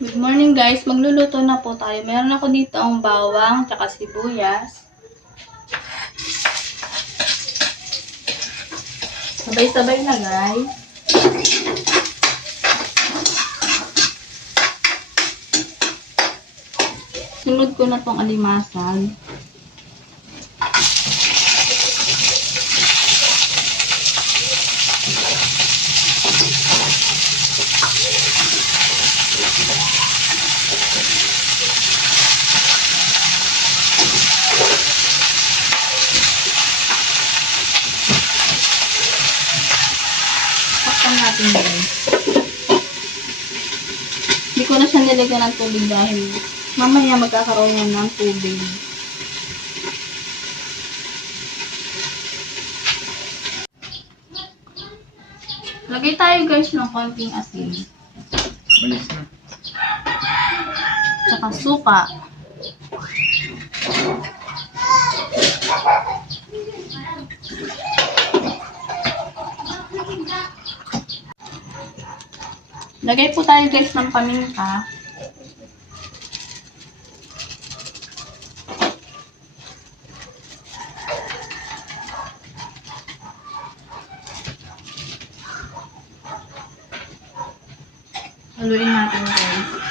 Good morning guys, magluluto na po tayo. Meron ako dito ang bawang, tsaka sibuyas. Sabay-sabay na guys. Sunod ko na tong alimasan. Takpan natin guys. Hindi ko na siya nilagyan ng tubig dahil mamaya magkakaroon yan ng tubig. Lagay tayo guys ng konting asin. Malis na. Tsaka suka. Lagay po tayo guys ng paminta. Haluin natin guys.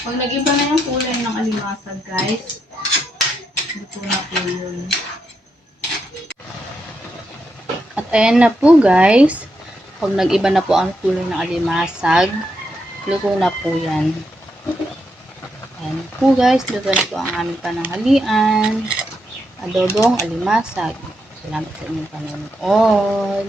Pag nag-iba na yung kulay ng alimasag, guys, ito na po yun. At ayan na po, guys. Pag nag-iba na po ang kulay ng alimasag, luto na po yan. Ayan po, guys. Luto na po ang aming pananghalian. Adobong alimasag. Salamat sa inyong panonood.